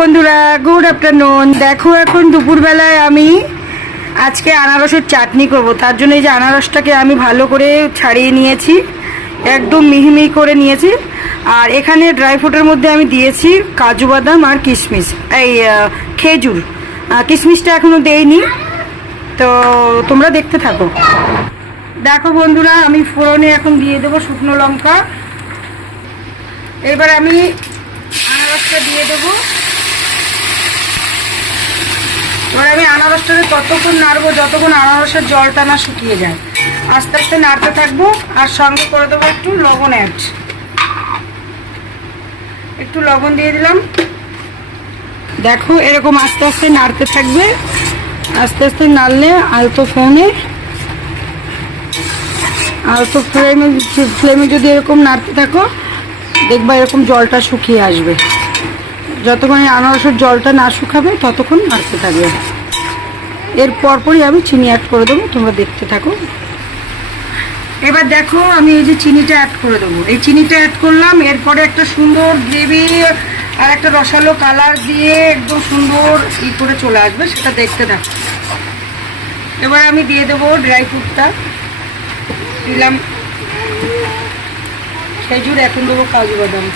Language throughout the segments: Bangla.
বন্ধুরা, গুড আফটারনুন। দেখো এখন দুপুরবেলায় আমি আজকে আনারসের চাটনি করব। তার জন্য এই যে আনারসটাকে আমি ভালো করে ছাড়িয়ে নিয়েছি, একদম মিহি মিহি করে নিয়েছি। আর এখানে ড্রাই ফ্রুটের মধ্যে আমি দিয়েছি কাজু বাদাম আর কিশমিশ, এই খেজুর। কিশমিশটা এখনও দেইনি, তো তোমরা দেখতে থাকো। দেখো বন্ধুরা, আমি ফোড়নে এখন দিয়ে দেবো শুকনো লঙ্কা। এবার আমি আনারসটা দিয়ে দেবো। এবার আমি আনারসটাকে ততক্ষণ নাড়বো যতক্ষণ আনারসের জলটা না শুকিয়ে যায়। আস্তে আস্তে নাড়তে থাকবো, আর সঙ্গে করে দেবো একটু লবণ অ্যাড। একটু লবণ দিয়ে দিলাম। দেখো এরকম আস্তে আস্তে নাড়তে থাকবে। আস্তে আস্তে নাড়লে আলতো ফ্লেমে যদি এরকম নাড়তে থাকো, দেখবা এরকম জলটা শুকিয়ে আসবে। যতক্ষণ আনারসের জলটা না শুকাবে ততক্ষণ নাড়তে থাকবে। এর পরপরই আমি চিনি অ্যাড করে দেবো, তোমরা দেখতে থাকো। এবার দেখো আমি এই যে চিনিটা অ্যাড করে দেবো। এই চিনিটা অ্যাড করলাম, এরপরে একটা সুন্দর গ্রেভি আর একটা রসালো কালার দিয়ে একদম সুন্দর করে চলে আসবে, সেটা দেখতে থাকো। এবার আমি দিয়ে দেবো ড্রাই ফ্রুটটা। দিলাম খেজুর, এখন দেবো কাজু বাদাম।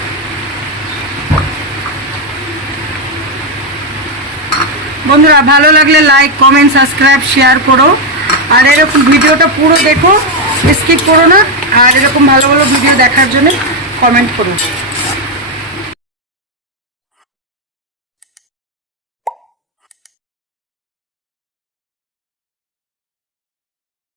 বন্ধুরা, ভালো লাগলে লাইক, কমেন্ট, সাবস্ক্রাইব, শেয়ার করো। আর এরকম ভিডিওটা পুরো দেখো, স্কিপ করো না। আর এরকম ভালো ভালো ভিডিও দেখার জন্য কমেন্ট করো।